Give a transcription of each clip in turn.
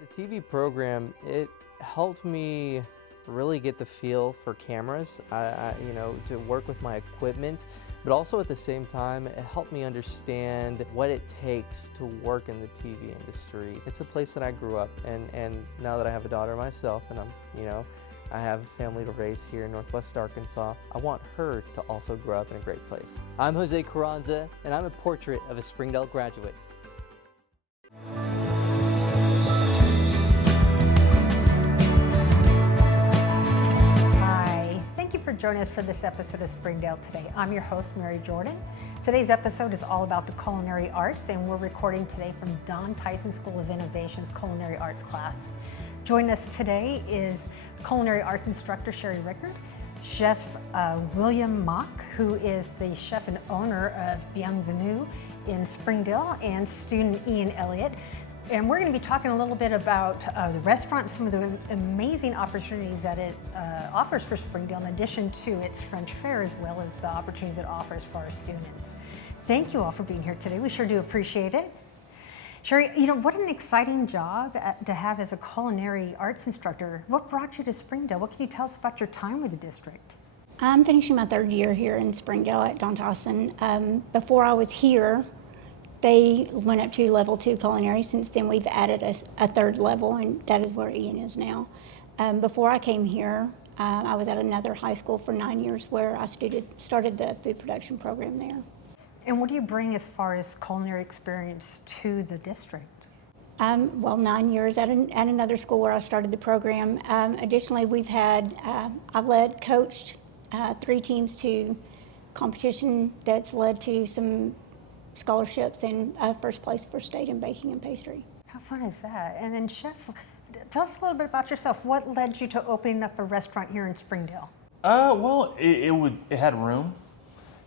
The TV program, it helped me really get the feel for cameras, to work with my equipment, but also at the same time, it helped me understand what it takes to work in the TV industry. It's a place that I grew up, and now that I have a daughter myself, and I have a family to raise here in Northwest Arkansas, I want her to also grow up in a great place. I'm Jose Carranza, and I'm a portrait of a Springdale graduate. For joining us for this episode of Springdale Today. I'm your host, Mary Jordan. Today's episode is all about the culinary arts, and we're recording today from Tyson School of Innovation's Culinary Arts class. Joining us today is culinary arts instructor Sherry Rickard, chef William Mauk, who is the chef and owner of Bienvenue in Springdale, and student Ian Elliott. And we're going to be talking a little bit about the restaurant and some of the amazing opportunities that it offers for Springdale, in addition to its French Fair, as well as the opportunities it offers for our students. Thank you all for being here today. We sure do appreciate it. Sherry, what an exciting job to have as a culinary arts instructor. What brought you to Springdale? What can you tell us about your time with the district? I'm finishing my third year here in Springdale at Tyson. Before I was here, they went up to level 2 culinary. Since then, we've added a third level, and that is where Ian is now. Before I came here, I was at another high school for 9 years where I started the food production program there. And what do you bring as far as culinary experience to the district? 9 years at another school where I started the program. Additionally, I've coached 3 teams to competition that's led to some scholarships and first place for state in baking and pastry. How fun is that? And then chef, tell us a little bit about yourself. What led you to opening up a restaurant here in Springdale? It had room,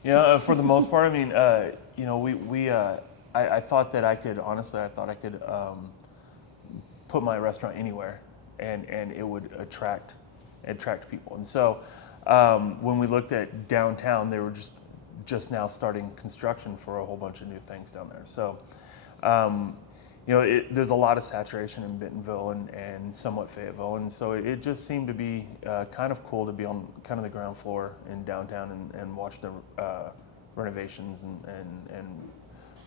for the most part. I mean, I thought that I could put my restaurant anywhere, and it would attract people. And so when we looked at downtown, they were just now starting construction for a whole bunch of new things down there. So, there's a lot of saturation in Bentonville and somewhat Fayetteville, and so it just seemed to be kind of cool to be on kind of the ground floor in downtown and watch the renovations and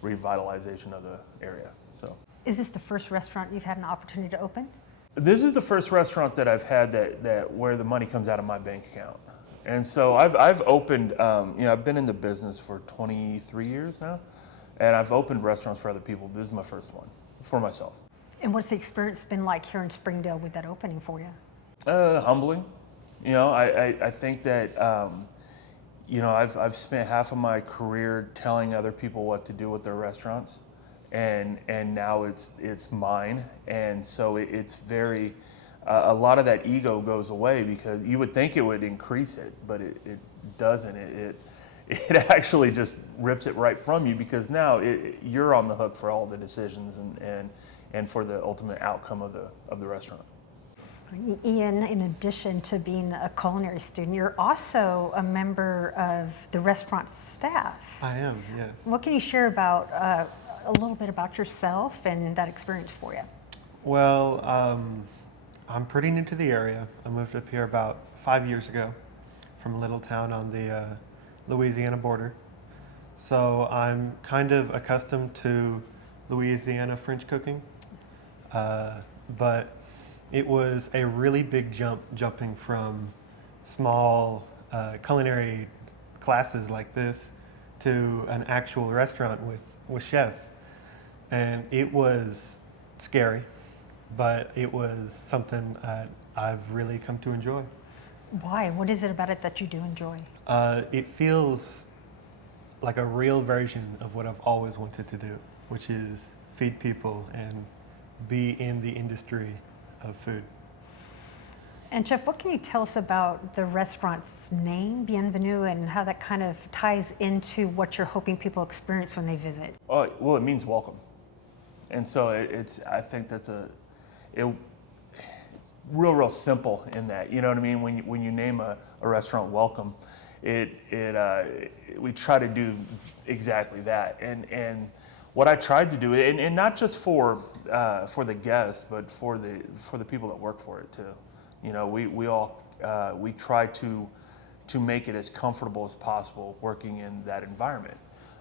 revitalization of the area. So, is this the first restaurant you've had an opportunity to open? This is the first restaurant that I've had that where the money comes out of my bank account. And so I've opened, I've been in the business for 23 years now, and I've opened restaurants for other people. This is my first one for myself. And what's the experience been like here in Springdale with that opening for you? Humbling. I think that, I've spent half of my career telling other people what to do with their restaurants, and now it's mine, and so it's very. A lot of that ego goes away because you would think it would increase it, but it doesn't. It actually just rips it right from you because now you're on the hook for all the decisions and for the ultimate outcome of the restaurant. Ian, in addition to being a culinary student, you're also a member of the restaurant staff. I am, yes. What can you share about a little bit about yourself and that experience for you? Well, I'm pretty new to the area. I moved up here about 5 years ago from a little town on the Louisiana border. So I'm kind of accustomed to Louisiana French cooking, but it was a really big jumping from small culinary classes like this to an actual restaurant with chef. And it was scary, but it was something I've really come to enjoy. Why? What is it about it that you do enjoy? It feels like a real version of what I've always wanted to do, which is feed people and be in the industry of food. And Chef, what can you tell us about the restaurant's name, Bienvenue, and how that kind of ties into what you're hoping people experience when they visit? Well, it means welcome. And so I think that's real simple in that, you know what I mean? When you name a restaurant Welcome, we try to do exactly that. And what I tried to do, and not just for the guests, but for the people that work for it too. You know, we try to make it as comfortable as possible working in that environment.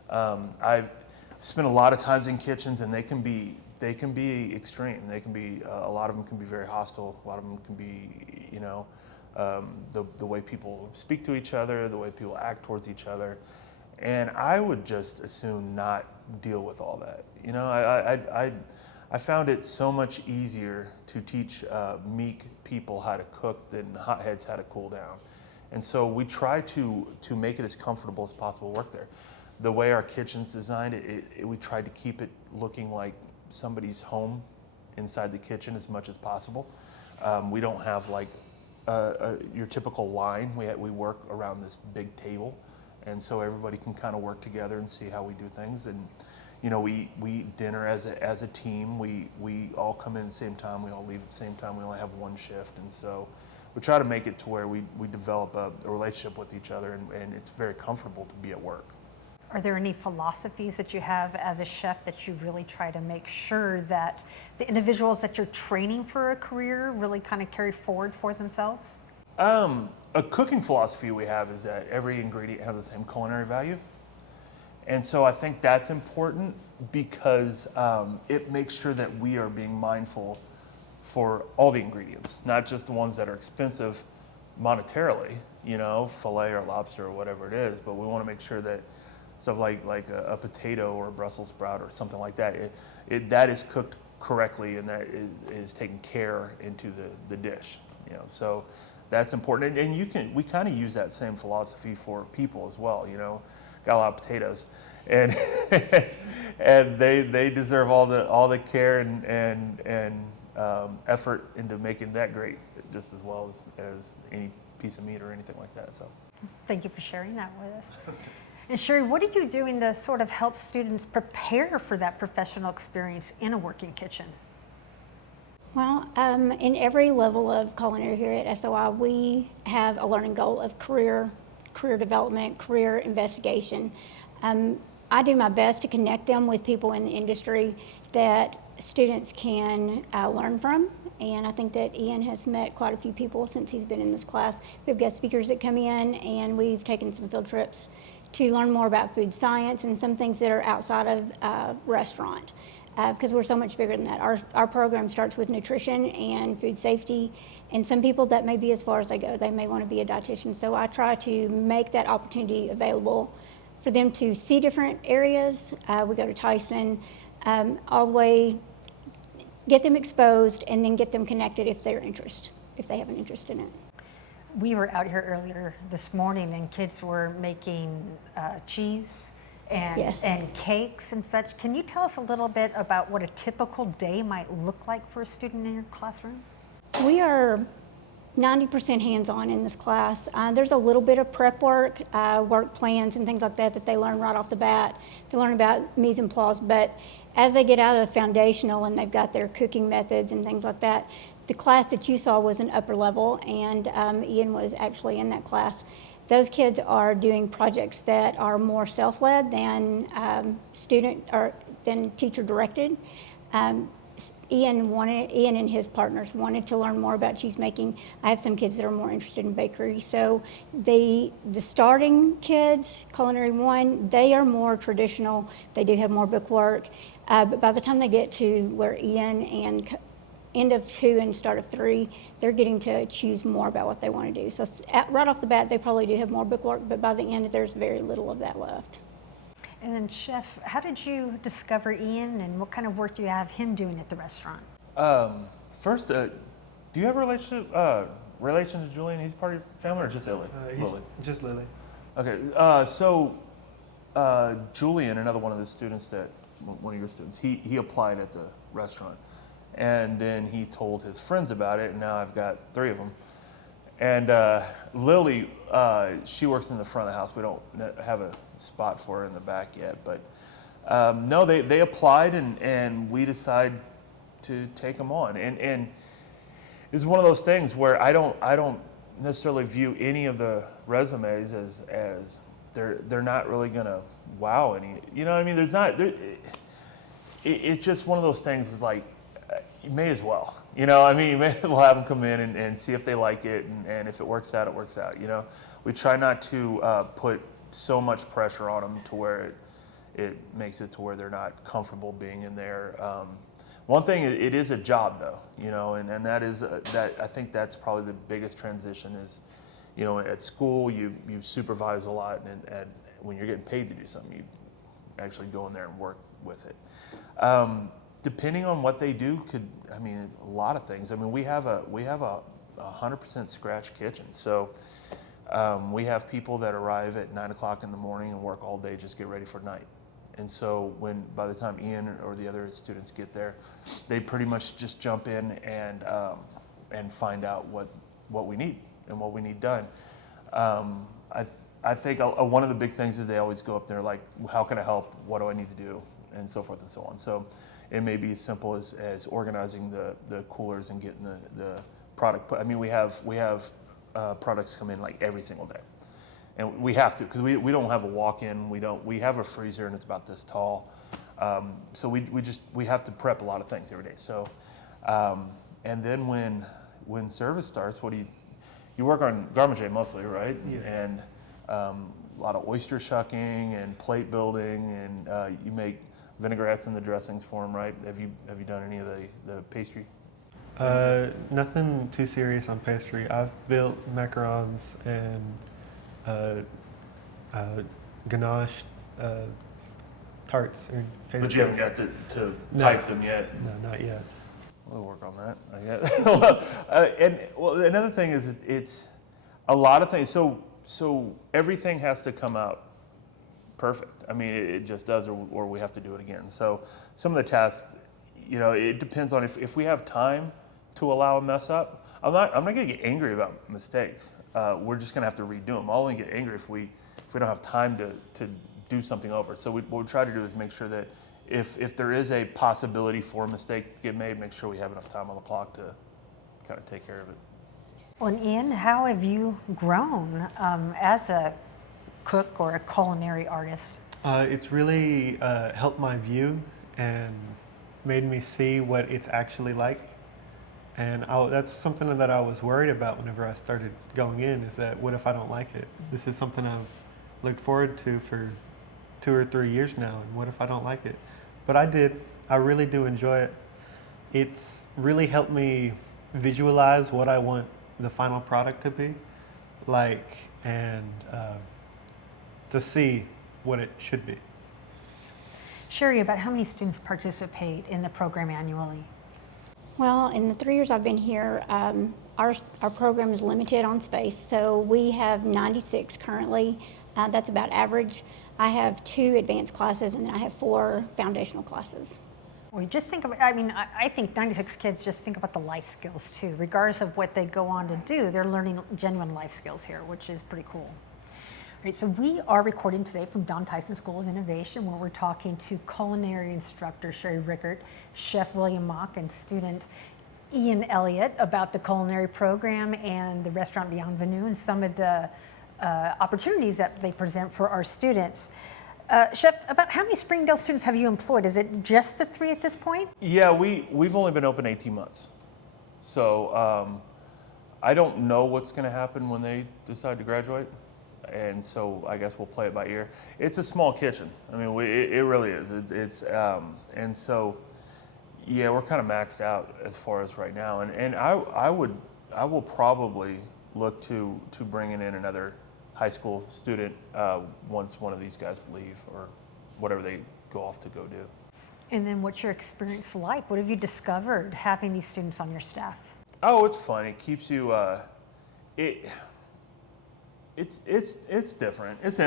I've spent a lot of times in kitchens, and they can be extreme. They can be a lot of them can be very hostile. A lot of them can be, you know, the way people speak to each other, the way people act towards each other, and I would just as soon not deal with all that. You know, I found it so much easier to teach meek people how to cook than hotheads how to cool down. And so we try to make it as comfortable as possible to work there. The way our kitchen's designed, we tried to keep it looking like somebody's home inside the kitchen as much as possible. We don't have like your typical line. We work around this big table, and so everybody can kind of work together and see how we do things. And you know, we eat dinner as a team. We all come in at the same time. We all leave at the same time. We only have one shift, and so we try to make it to where we develop a relationship with each other, and it's very comfortable to be at work. Are there any philosophies that you have as a chef that you really try to make sure that the individuals that you're training for a career really kind of carry forward for themselves? A cooking philosophy we have is that every ingredient has the same culinary value. And so I think that's important because it makes sure that we are being mindful for all the ingredients, not just the ones that are expensive monetarily, you know, filet or lobster or whatever it is, but we want to make sure that stuff like a potato or a Brussels sprout or something like that, that is cooked correctly and that is taken care into the dish, you know. So that's important, and we kind of use that same philosophy for people as well, you know. Got a lot of potatoes, and and they deserve all the care and effort into making that great, just as well as any piece of meat or anything like that. So thank you for sharing that with us. And Sherry, what are you doing to sort of help students prepare for that professional experience in a working kitchen? Well, in every level of culinary here at SOI, we have a learning goal of career development, career investigation. I do my best to connect them with people in the industry that students can learn from. And I think that Ian has met quite a few people since he's been in this class. We have guest speakers that come in, and we've taken some field trips to learn more about food science and some things that are outside of restaurant, because we're so much bigger than that. Our program starts with nutrition and food safety, and some people, that may be as far as they go. They may want to be a dietitian. So I try to make that opportunity available for them to see different areas. We go to Tyson, all the way, get them exposed, and then get them connected if they have an interest in it. We were out here earlier this morning, and kids were making cheese and cakes and such. Can you tell us a little bit about what a typical day might look like for a student in your classroom? We are 90% hands-on in this class. There's a little bit of prep work, work plans and things like that they learn right off the bat. They learn about mise en place, but as they get out of the foundational and they've got their cooking methods and things like that, the class that you saw was an upper level, and Ian was actually in that class. Those kids are doing projects that are more self-led than than teacher-directed. Ian and his partners wanted to learn more about cheese making. I have some kids that are more interested in bakery. So the starting kids, Culinary 1, they are more traditional. They do have more book work. But by the time they get to where Ian and end of 2 and start of 3, they're getting to choose more about what they want to do. So right off the bat, they probably do have more book work, but by the end, there's very little of that left. And then, Chef, how did you discover Ian, and what kind of work do you have him doing at the restaurant? First, do you have a relation to Julian? He's part of your family, or just Lily? Lily. Just Lily. Okay, so Julian, another one of the students one of your students, he applied at the restaurant. And then he told his friends about it, and now I've got 3 of them. And Lily, she works in the front of the house. We don't have a spot for her in the back yet, but no, they applied, and we decided to take them on. And it's one of those things where I don't necessarily view any of the resumes as they're not really gonna wow any. You know what I mean? it's just one of those things. Is like you may as well, you know. I mean, you may as well have them come in and see if they like it, and if it works out, it works out. You know, we try not to put so much pressure on them to where it makes it to where they're not comfortable being in there. One thing, it is a job though, you know, and that is that I think that's probably the biggest transition is, you know, at school you supervise a lot, and when you're getting paid to do something, you actually go in there and work with it. Depending on what they do, a lot of things. I mean, we have a 100% scratch kitchen, so we have people that arrive at 9 o'clock in the morning and work all day, just get ready for night. And so by the time Ian or the other students get there, they pretty much just jump in and find out what we need and what we need done. I think one of the big things is they always go up there like, how can I help? What do I need to do? And so forth and so on. So it may be as simple as organizing the coolers and getting the product. I mean, we have products come in like every single day. And we have to, because we don't have a walk-in. We have a freezer and it's about this tall. So we have to prep a lot of things every day. So, and then when service starts, you work on garde mostly, right? Yeah. And a lot of oyster shucking and plate building, and you make vinaigrettes and the dressings for them, right? Have you done any of the pastry? Nothing too serious on pastry. I've built macarons and ganache tarts and pastries. But you haven't got to No. pipe them yet. No, not yet. We'll work on that, I guess. Another thing is it's a lot of things. So everything has to come out perfect. I mean, it just does, or we have to do it again. So some of the tasks, you know, it depends on if we have time to allow a mess up. I'm not going to get angry about mistakes. We're just going to have to redo them. I'll only get angry if we don't have time to do something over. So what we try to do is make sure that if there is a possibility for a mistake to get made, make sure we have enough time on the clock to kind of take care of it. Well, and Ian, how have you grown as a cook or a culinary artist? It's really helped my view and made me see what it's actually like. And that's something that I was worried about whenever I started going in, is that what if I don't like it? This is something I've looked forward to for 2 or 3 years now, and what if I don't like it? But I did. I really do enjoy it. It's really helped me visualize what I want the final product to be like, and to see what it should be. Sherry, about how many students participate in the program annually? Well, in the 3 years I've been here, our program is limited on space, so we have 96 currently. That's about average. I have 2 advanced classes, and then I have 4 foundational classes. Well, just think about, I think 96 kids, just think about the life skills too. Regardless of what they go on to do, they're learning genuine life skills here, which is pretty cool. All right, so we are recording today from Tyson School of Innovation, where we're talking to culinary instructor Sherry Rickard, chef William Mauk, and student Ian Elliott about the culinary program and the restaurant Bienvenue and some of the opportunities that they present for our students. Chef, about how many Springdale students have you employed? Is it just the 3 at this point? Yeah, we've only been open 18 months. So I don't know what's going to happen when they decide to graduate. And so I guess we'll play it by ear. It's a small kitchen. I mean, it really is. And so, yeah, we're kind of maxed out as far as right now. And I will probably look to bringing in another high school student once one of these guys leave or whatever they go off to go do. And then what's your experience like? What have you discovered having these students on your staff? Oh, it's fun. It keeps you. It's different. It's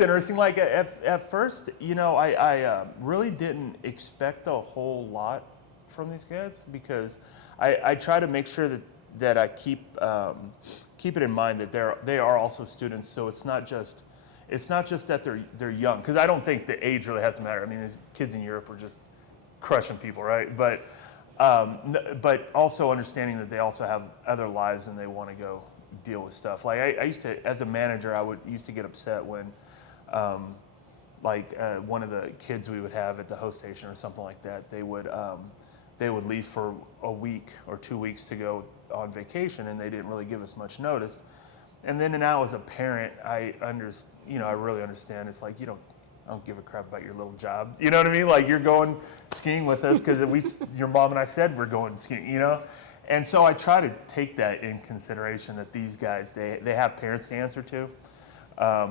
interesting. Like at first, you know, I really didn't expect a whole lot from these kids because I try to make sure that I keep it in mind that they are also students. So it's not just that they're young, because I don't think the age really has to matter. I mean, these kids in Europe are just crushing people, right? But also understanding that they also have other lives and they want to go deal with stuff. Like I used to, as a manager, used to get upset when, one of the kids we would have at the host station or something like that, they would leave for a week or 2 weeks to go on vacation, and they didn't really give us much notice. And then now as a parent, I really understand. It's like, I don't give a crap about your little job. You know what I mean? Like, you're going skiing with us because your mom and I said we're going skiing, And so I try to take that in consideration, that these guys, they have parents to answer to.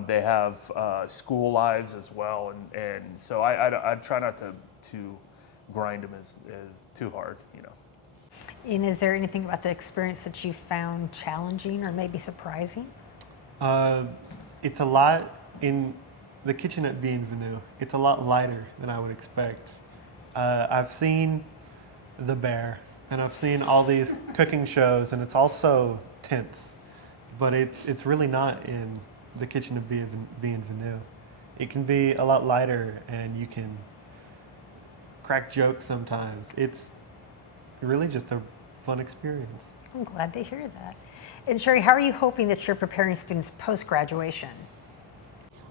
They have school lives as well. And so I try not to grind them as too hard, And is there anything about the experience that you found challenging or maybe surprising? It's a lot in the kitchen at Bienvenue. It's a lot lighter than I would expect. I've seen the Bear, and I've seen all these cooking shows, and it's also tense, but it's really not in the kitchen of Bienvenue. It can be a lot lighter, and you can crack jokes sometimes. It's really just a fun experience. I'm glad to hear that. And Sherry, how are you hoping that you're preparing students post-graduation?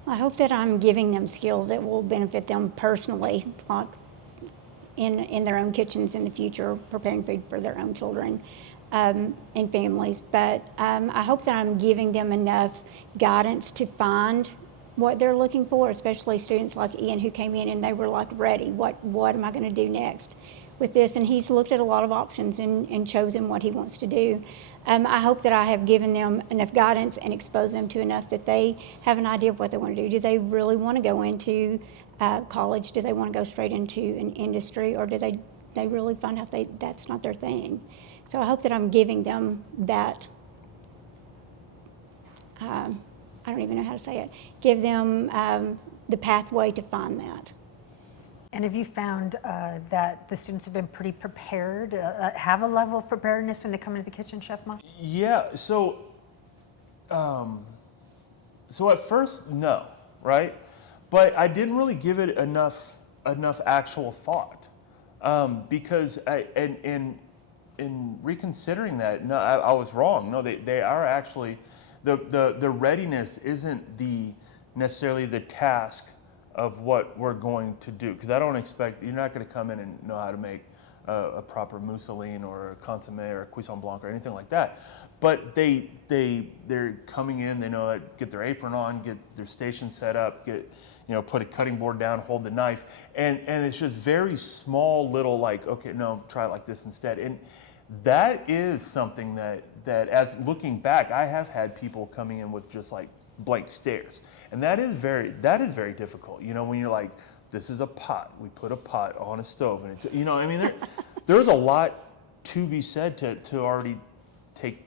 I hope that I'm giving them skills that will benefit them personally, like in their own kitchens in the future, preparing food for their own children and families. But I hope that I'm giving them enough guidance to find what they're looking for, especially students like Ian, who came in and they were like ready. What am I going to do next with this? And he's looked at a lot of options and chosen what he wants to do. I hope that I have given them enough guidance and exposed them to enough that they have an idea of what they want to do. Do they really want to go into college? Do they want to go straight into an industry, or do they really find out that's not their thing? So I hope that I'm giving them that, I don't even know how to say it, give them the pathway to find that. And have you found that the students have been pretty prepared, have a level of preparedness when they come into the kitchen, Chef Mauk? Yeah, so at first, no, right? But I didn't really give it enough actual thought, because in reconsidering that, no, I was wrong. No, they are actually, the readiness isn't necessarily the task of what we're going to do, because I don't expect, you're not going to come in and know how to make a proper mousseline or a consommé or a cuisson blanc or anything like that. But they're coming in, they know that, get their apron on, get their station set up, put a cutting board down, hold the knife, and it's just very small little, like, okay, no, try it like this instead. And that is something that as looking back, I have had people coming in with just like blank stares. And that is very difficult. When you're like, this is a pot. We put a pot on a stove, and there's a lot to be said to already take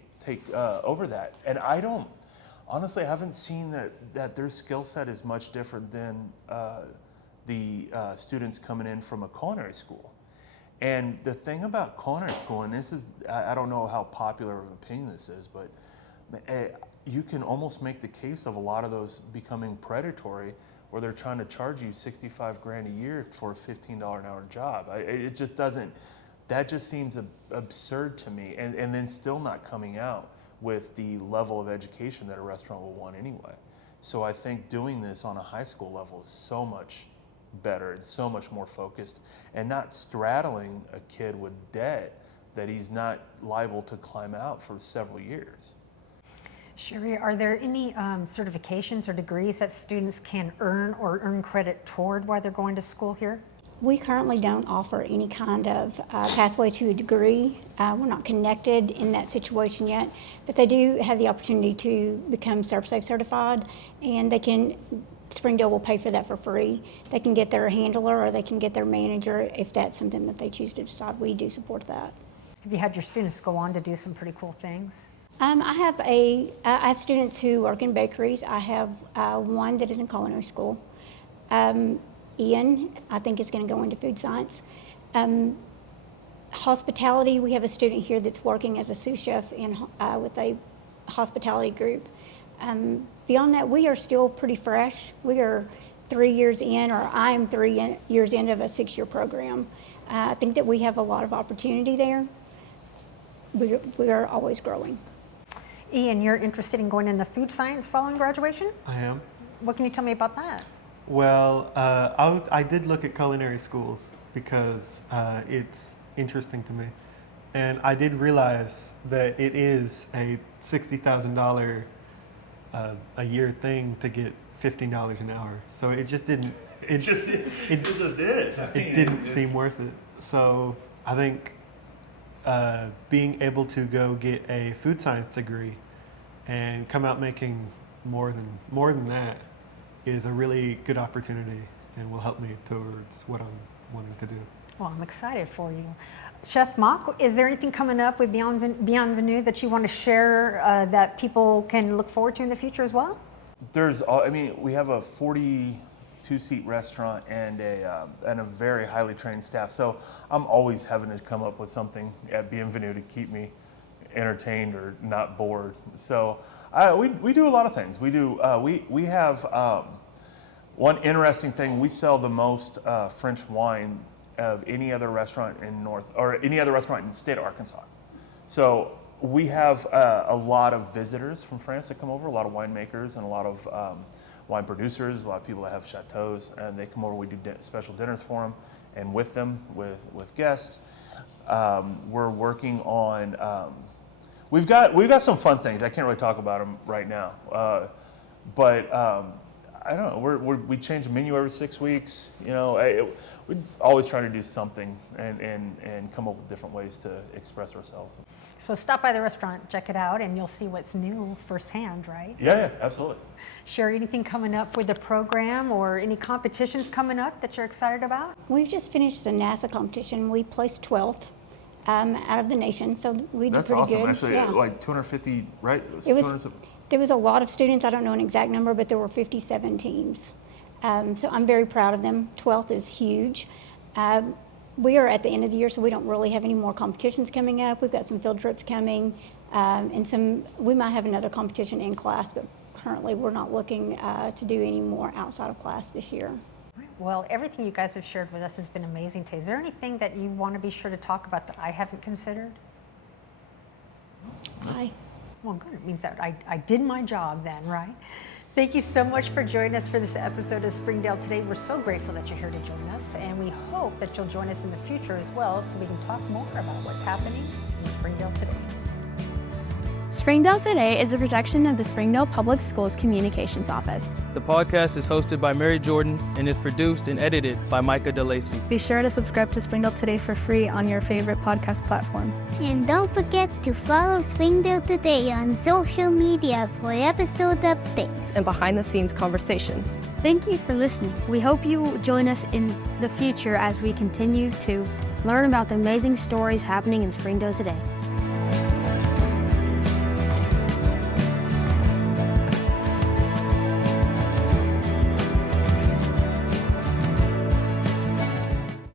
over that. And I haven't seen that their skill set is much different than the students coming in from a culinary school. And the thing about culinary school, and this is, I don't know how popular of an opinion this is, but you can almost make the case of a lot of those becoming predatory, where they're trying to charge you $65,000 a year for a $15 an hour job. It just doesn't, that just seems absurd to me, and then still not coming out with the level of education that a restaurant will want anyway. So I think doing this on a high school level is so much better and so much more focused, and not straddling a kid with debt that he's not liable to climb out for several years. Sherry, are there any certifications or degrees that students can earn or earn credit toward while they're going to school here? We currently don't offer any kind of pathway to a degree. We're not connected in that situation yet, but they do have the opportunity to become ServSafe certified, and Springdale will pay for that for free. They can get their handler or they can get their manager if that's something that they choose to decide. We do support that. Have you had your students go on to do some pretty cool things? I have students who work in bakeries. I have one that is in culinary school. Ian, I think, is going to go into food science. Hospitality, we have a student here that's working as a sous chef with a hospitality group. Beyond that, we are still pretty fresh. We are 3 years in, or I am 3 years in of a 6-year program. I think that we have a lot of opportunity there. We are always growing. Ian, you're interested in going into food science following graduation? I am. What can you tell me about that? Well, I did look at culinary schools because it's interesting to me. And I did realize that it is a $60,000 a year thing to get $15 an hour. So it just didn't. It just is. It didn't seem worth it. So I think being able to go get a food science degree and come out making more than that is a really good opportunity and will help me towards what I'm wanting to do. Well, I'm excited for you. Chef Mauk, is there anything coming up with Bienvenue that you want to share that people can look forward to in the future as well? We have a 42-seat restaurant and a very highly trained staff. So I'm always having to come up with something at Bienvenue to keep me entertained or not bored. So we do a lot of things. We have one interesting thing. We sell the most French wine of any other restaurant any other restaurant in the state of Arkansas. So we have a lot of visitors from France that come over, a lot of winemakers and a lot of wine producers, a lot of people that have chateaus, and they come over. We do special dinners for them and with them, with guests. We're working on, we've got some fun things. I can't really talk about them right now, but I don't know. We change the menu every 6 weeks. We always try to do something and come up with different ways to express ourselves. So stop by the restaurant, check it out, and you'll see what's new firsthand, right? Yeah, absolutely. Share anything coming up with the program or any competitions coming up that you're excited about? We've just finished the NASA competition. We placed 12th out of the nation, so we did That's pretty awesome. good. Actually, Yeah. like 250, right? There was a lot of students. I don't know an exact number, but there were 57 teams. So I'm very proud of them. 12th is huge. We are at the end of the year, so we don't really have any more competitions coming up. We've got some field trips coming, and we might have another competition in class, but currently we're not looking to do any more outside of class this year. Well, everything you guys have shared with us has been amazing today. Is there anything that you want to be sure to talk about that I haven't considered? Hi. Well, good. It means that I did my job then, right? Thank you so much for joining us for this episode of Springdale Today. We're so grateful that you're here to join us, and we hope that you'll join us in the future as well so we can talk more about what's happening in Springdale Today. Springdale Today is a production of the Springdale Public Schools Communications Office. The podcast is hosted by Mary Jordan and is produced and edited by Micah DeLacy. Be sure to subscribe to Springdale Today for free on your favorite podcast platform. And don't forget to follow Springdale Today on social media for episode updates and behind-the-scenes conversations. Thank you for listening. We hope you join us in the future as we continue to learn about the amazing stories happening in Springdale today.